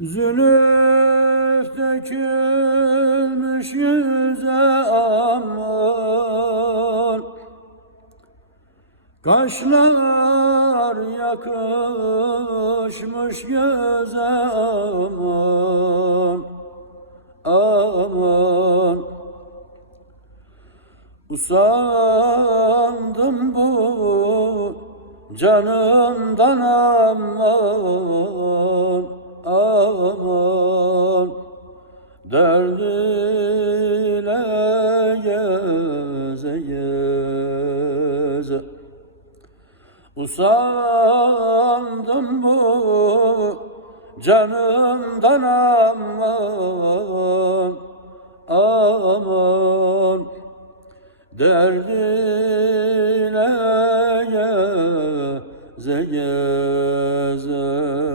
Zülüf dökülmüş yüze aman. Kaşlar yakışmış göze aman Aman. Usandım bu canımdan aman aman Derdiyle geze geze. Usandım bu canımdan aman aman Derdiyle geze geze